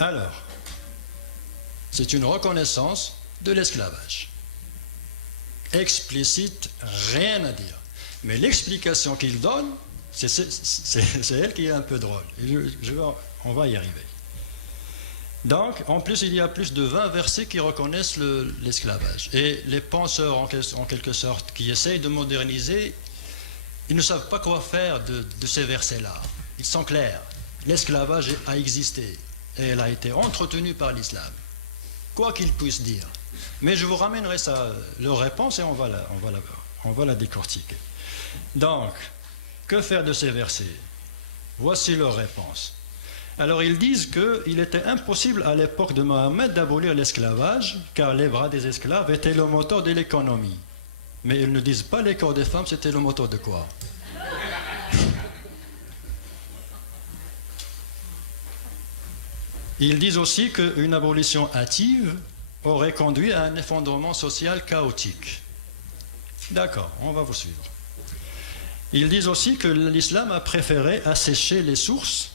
Alors, c'est une reconnaissance de l'esclavage. Explicite, rien à dire. Mais l'explication qu'il donne, c'est elle qui est un peu drôle. On va y arriver. Donc, en plus, il y a plus de 20 versets qui reconnaissent l'esclavage. Et les penseurs, en quelque sorte, qui essayent de moderniser, ils ne savent pas quoi faire de ces versets-là. Ils sont clairs. L'esclavage a existé et elle a été entretenue par l'islam. Quoi qu'ils puissent dire. Mais je vous ramènerai leur réponse et on va la décortiquer. Donc, que faire de ces versets? Voici leur réponse. Alors ils disent qu'il était impossible à l'époque de Mohammed d'abolir l'esclavage, car les bras des esclaves étaient le moteur de l'économie. Mais ils ne disent pas les corps des femmes, c'était le moteur de quoi? Ils disent aussi qu'une abolition hâtive aurait conduit à un effondrement social chaotique. D'accord, on va vous suivre. Ils disent aussi que l'islam a préféré assécher les sources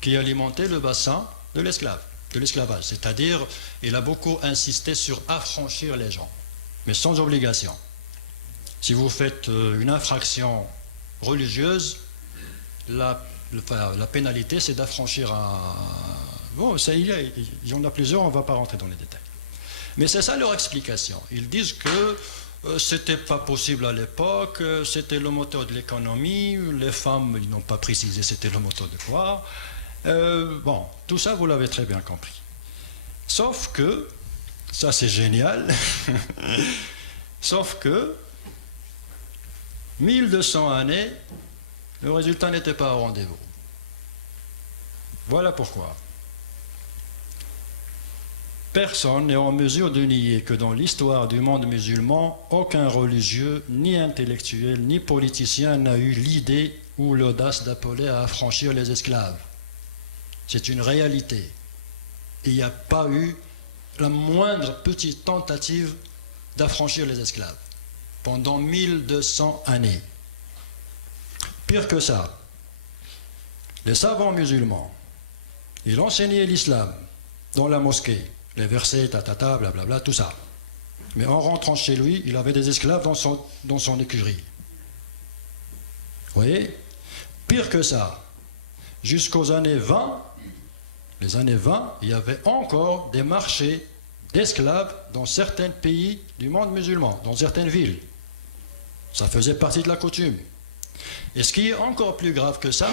qui alimentaient le bassin de l'esclavage. C'est-à-dire, il a beaucoup insisté sur affranchir les gens, mais sans obligation. Si vous faites une infraction religieuse, la pénalité, c'est d'affranchir un... Bon, il y en a plusieurs, on ne va pas rentrer dans les détails. Mais c'est ça leur explication. Ils disent que c'était pas possible à l'époque, c'était le moteur de l'économie, les femmes, ils n'ont pas précisé c'était le moteur de quoi. Bon, tout ça, vous l'avez très bien compris. Sauf que, ça c'est génial, sauf que, 1200 années, le résultat n'était pas au rendez-vous. Voilà pourquoi. Personne n'est en mesure de nier que dans l'histoire du monde musulman, aucun religieux, ni intellectuel, ni politicien n'a eu l'idée ou l'audace d'appeler à affranchir les esclaves. C'est une réalité. Il n'y a pas eu la moindre petite tentative d'affranchir les esclaves pendant 1200 années. Pire que ça, les savants musulmans, ils enseignaient l'islam dans la mosquée, les versets, tatata, blablabla, tout ça. Mais en rentrant chez lui, il avait des esclaves dans son écurie. Vous voyez? Pire que ça, jusqu'aux années 20, les années 20, il y avait encore des marchés d'esclaves dans certains pays du monde musulman, dans certaines villes. Ça faisait partie de la coutume. Et ce qui est encore plus grave que ça,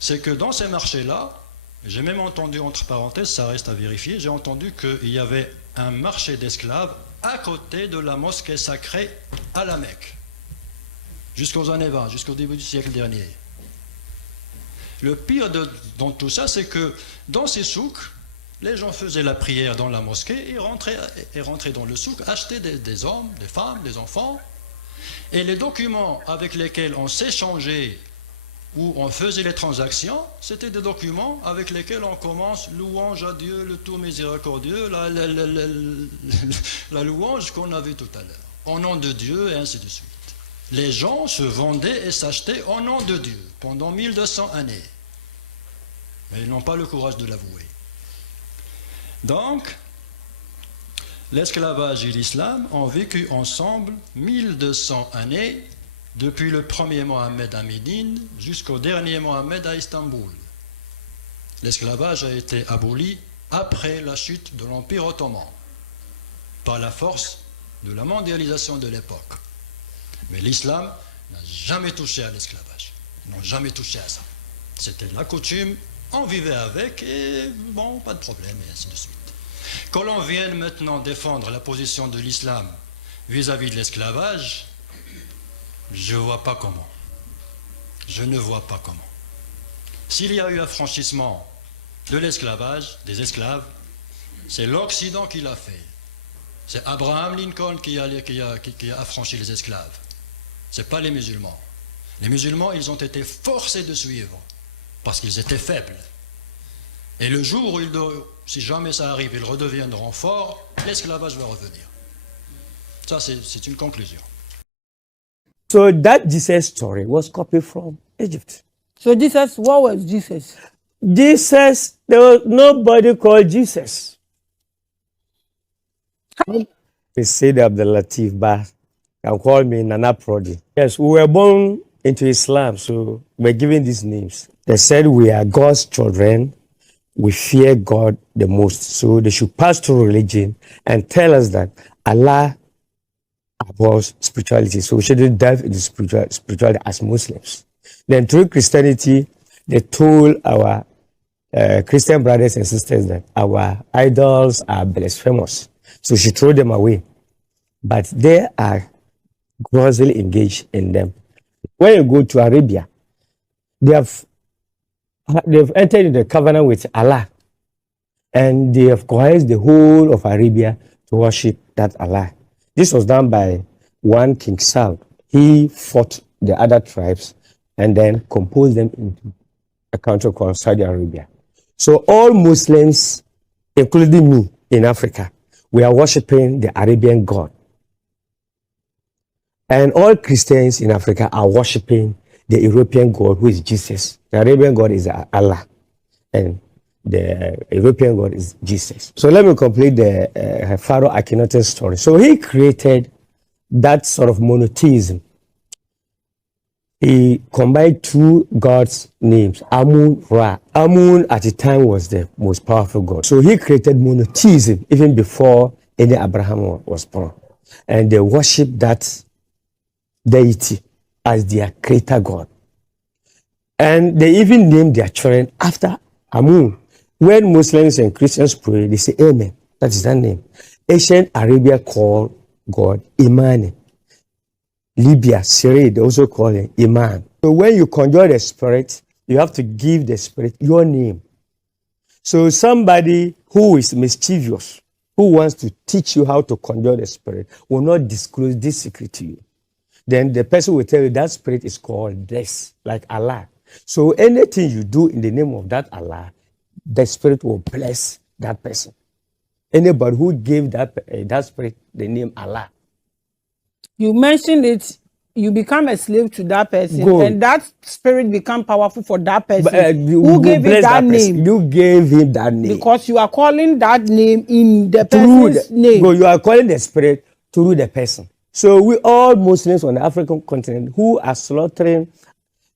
c'est que dans ces marchés-là, j'ai même entendu, entre parenthèses, ça reste à vérifier, j'ai entendu qu'il y avait un marché d'esclaves à côté de la mosquée sacrée à la Mecque, jusqu'aux années 20, jusqu'au début du siècle dernier. Le pire dans tout ça, c'est que dans ces souks, les gens faisaient la prière dans la mosquée et rentraient dans le souk, achetaient des hommes, des femmes, des enfants, et les documents avec lesquels on s'échangeait où on faisait les transactions, c'était des documents avec lesquels on commence louange à Dieu, le tout miséricordieux, la louange qu'on a vue tout à l'heure, au nom de Dieu et ainsi de suite. Les gens se vendaient et s'achetaient au nom de Dieu pendant 1200 années. Mais ils n'ont pas le courage de l'avouer. Donc, l'esclavage et l'islam ont vécu ensemble 1200 années, depuis le premier Mohammed à Médine jusqu'au dernier Mohammed à Istanbul. L'esclavage a été aboli après la chute de l'Empire ottoman, par la force de la mondialisation de l'époque. Mais l'islam n'a jamais touché à l'esclavage. Ils n'ont jamais touché à ça. C'était la coutume, on vivait avec et bon, pas de problème, et ainsi de suite. Que l'on vienne maintenant défendre la position de l'islam vis-à-vis de l'esclavage, je ne vois pas comment. Je ne vois pas comment. S'il y a eu affranchissement de l'esclavage, des esclaves, c'est l'Occident qui l'a fait. C'est Abraham Lincoln qui a affranchi les esclaves. Ce n'est pas les musulmans. Les musulmans, ils ont été forcés de suivre parce qu'ils étaient faibles. Et le jour où, si jamais ça arrive, ils redeviendront forts, l'esclavage va revenir. Ça, c'est une conclusion. So that Jesus story was copied from Egypt. So Jesus, what was Jesus? Jesus, there was nobody called Jesus. They say that Abdul Latif, but can call me Nana Prodi. Yes, we were born into Islam, so we're given these names. They said we are God's children. We fear God the most. So they should pass through religion and tell us that Allah abhors spirituality. So we shouldn't dive into spirituality as Muslims. Then through Christianity, they told our Christian brothers and sisters that our idols are blasphemous. So she threw them away. But they are grossly engaged in them. When you go to Arabia, they've entered into the covenant with Allah, and they have coerced the whole of Arabia to worship that Allah. This was done by one King Saud. He fought the other tribes and then composed them into a country called Saudi Arabia. So all Muslims, including me in Africa, we are worshiping the Arabian God. And all Christians in Africa are worshiping the European God, who is Jesus. The Arabian God is Allah, and the European God is Jesus. So let me complete the Pharaoh Akhenaten story. So he created that sort of monotheism. He combined two gods' names, Amun, Ra. Amun at the time was the most powerful god. So he created monotheism even before any Abraham was born. And they worship that deity as their creator God. And they even named their children after Amun. When Muslims and Christians pray, they say Amen. That is their name. Ancient Arabia called God Imani. Libya, Syria, they also call him Iman. So when you conjure the spirit, you have to give the spirit your name. So somebody who is mischievous, who wants to teach you how to conjure the spirit, will not disclose this secret to you. Then the person will tell you that spirit is called this, like Allah. So anything you do in the name of that Allah, the spirit will bless that person. Anybody who gave that spirit the name Allah. You mentioned it, you become a slave to that person, Good. and that spirit become powerful for that person. But, who gave it that name? You gave him that name. Because you are calling that name in the person's name. Go, you are calling the spirit through the person. So we all Muslims on the African continent who are slaughtering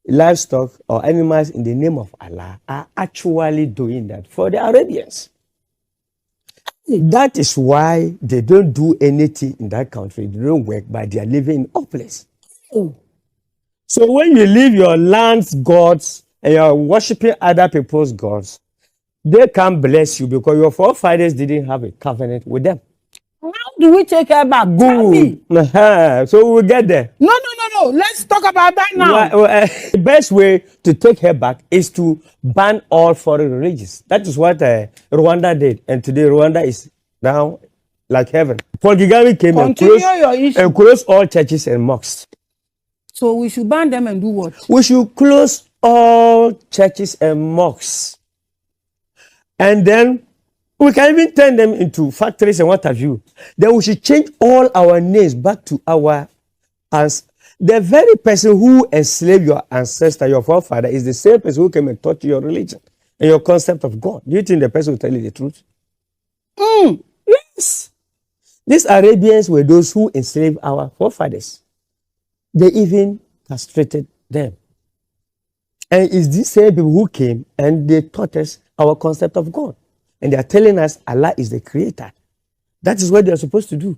livestock or animals in the name of Allah are actually doing that for the Arabians. That is why they don't do anything in that country. They don't work, but they are living in a place. So when you leave your land's gods and you are worshiping other people's gods, they can't bless you because your forefathers didn't have a covenant with them. How do we take her back? Good. So we'll get there. No. Let's talk about that now. The best way to take her back is to ban all foreign religions. That is what Rwanda did. And today Rwanda is now like heaven. Paul Kagame came and closed all churches and mosques. So we should ban them and do what? We should close all churches and mosques. And then we can even turn them into factories and what have you. Then we should change all our names back to our ancestors. The very person who enslaved your ancestor, your forefather, is the same person who came and taught you your religion and your concept of God. Do you think the person will tell you the truth? Yes. These Arabians were those who enslaved our forefathers. They even castrated them. And it's these same people who came and they taught us our concept of God. And they are telling us Allah is the creator. That is what they are supposed to do.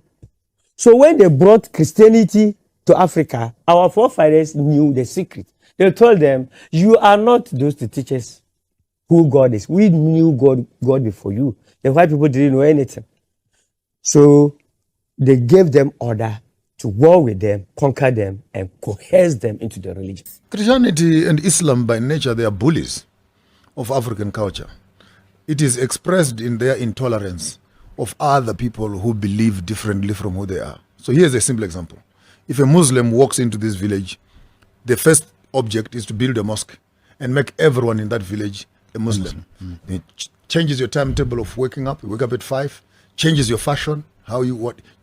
So when they brought Christianity to Africa, our forefathers knew the secret. They told them, you are not those to teach us who God is. We knew God before you. The white people didn't know anything. So they gave them order to war with them, conquer them, and coerce them into the religion. Christianity and Islam by nature, they are bullies of African culture. It is expressed in their intolerance of other people who believe differently from who they are. So here's a simple example. If a Muslim walks into this village, the first object is to build a mosque and make everyone in that village a Muslim. It changes your timetable of waking up. You wake up at 5, changes your fashion,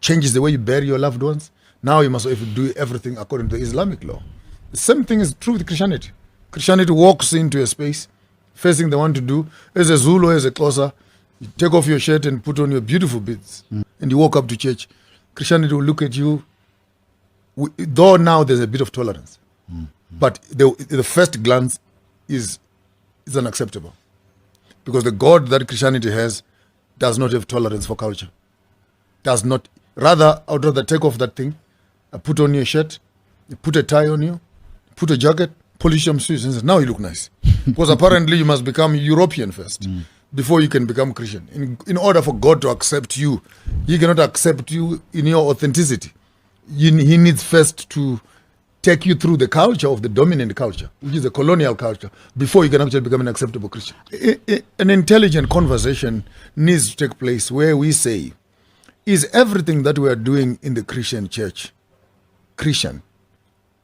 changes the way you bury your loved ones. Now you must do everything according to Islamic law. The same thing is true with Christianity. Christianity walks into a space First thing they want to do, as a Zulu, as a Xhosa, you take off your shirt and put on your beautiful beads, and you walk up to church. Christianity will look at you. Though now there's a bit of tolerance, but the first glance is unacceptable, because the God that Christianity has does not have tolerance for culture. Does not. Rather, I would rather take off that thing, put on your shirt, put a tie on you, put a jacket, polish your shoes, and say, now you look nice. Because apparently you must become European first before you can become Christian. In order for God to accept you, He cannot accept you in your authenticity. He needs first to take you through the culture of the dominant culture, which is the colonial culture, before you can actually become an acceptable Christian. An intelligent conversation needs to take place where we say, is everything that we are doing in the Christian church Christian?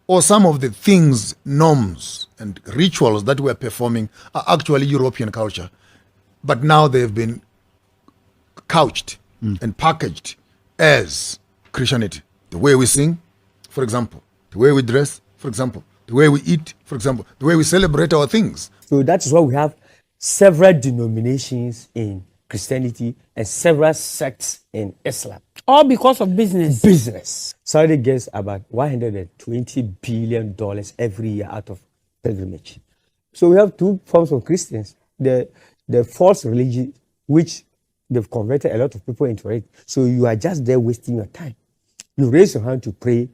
Or some of the things, norms, and rituals that we are performing are actually European culture, but now they've been couched and packaged as Christianity. The way we sing, for example, the way we dress, for example, the way we eat, for example, the way we celebrate our things. So that is why we have several denominations in Christianity and several sects in Islam. All because of business. Business. Saudi gets about $120 billion every year out of pilgrimage. So we have two forms of Christians. The false religion, which they've converted a lot of people into it. So you are just there wasting your time. You raise your hand to pray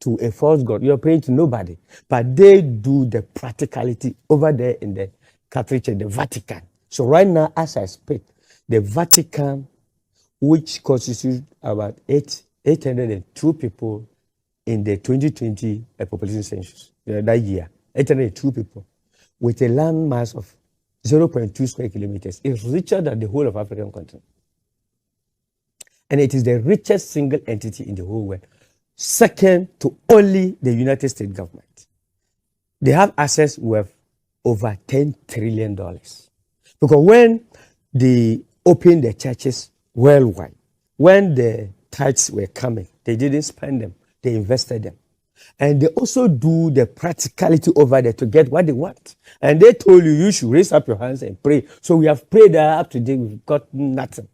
to a false God. You're praying to nobody. But they do the practicality over there in the Catholic Church, the Vatican. So right now, as I speak, the Vatican, which constitutes about 802 people in the 2020 population census, that year, 802 people, with a land mass of 0.2 square kilometers, is richer than the whole of African continent. And it is the richest single entity in the whole world, second to only the United States government. They have assets worth over $10 trillion. Because when they opened the churches worldwide, when the tithes were coming, they didn't spend them, they invested them. And they also do the practicality over there to get what they want. And they told you, you should raise up your hands and pray. So we have prayed up to date, we've got nothing.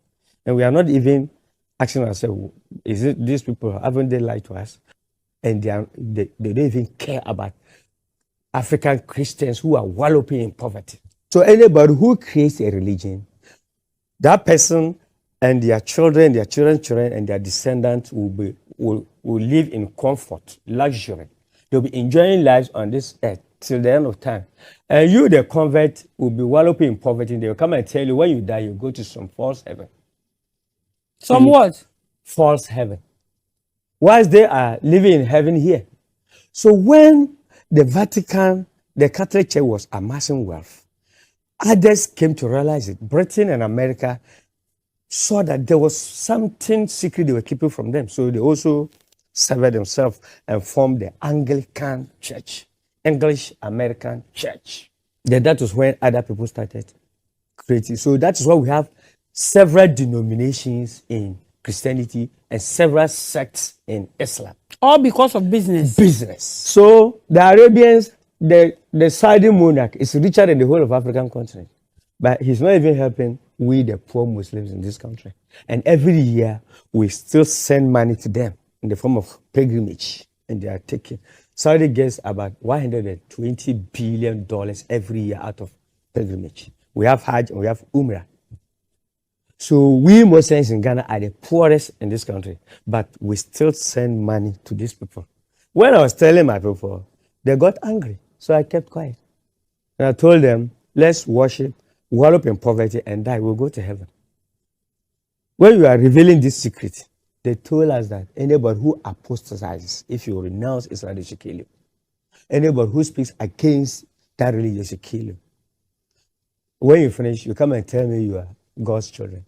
And we are not even asking ourselves, is it these people, haven't they lied to us? And they don't even care about African Christians who are wallowing in poverty. So anybody who creates a religion, that person and their children, their children's children, and their descendants will live in comfort, luxury. They'll be enjoying lives on this earth till the end of time. And you, the convert, will be wallowing in poverty. They will come and tell you, when you die, you go to some false heaven. Some what? False heaven. Whilst they are living in heaven here. So when the Vatican, the Catholic Church was amassing wealth, others came to realize it. Britain and America saw that there was something secret they were keeping from them. So they also severed themselves and formed the Anglican Church, English American Church. Then that was when other people started creating. So that is why we have several denominations in Christianity and several sects in Islam. All because of business. Business. So the Arabians, the Saudi monarch is richer than the whole of African continent. But he's not even helping we, the poor Muslims in this country. And every year, we still send money to them in the form of pilgrimage. And they are taking. Saudi gets about $120 billion every year out of pilgrimage. We have Hajj and we have Umrah. So we Muslims in Ghana are the poorest in this country, but we still send money to these people. When I was telling my people, they got angry. So I kept quiet. And I told them, let's worship, wallow in poverty, and die. We'll go to heaven. When we are revealing this secret, they told us that anybody who apostatizes, if you renounce Islam, they should kill you. Anybody who speaks against that religion, they should kill you. When you finish, you come and tell me you are God's children.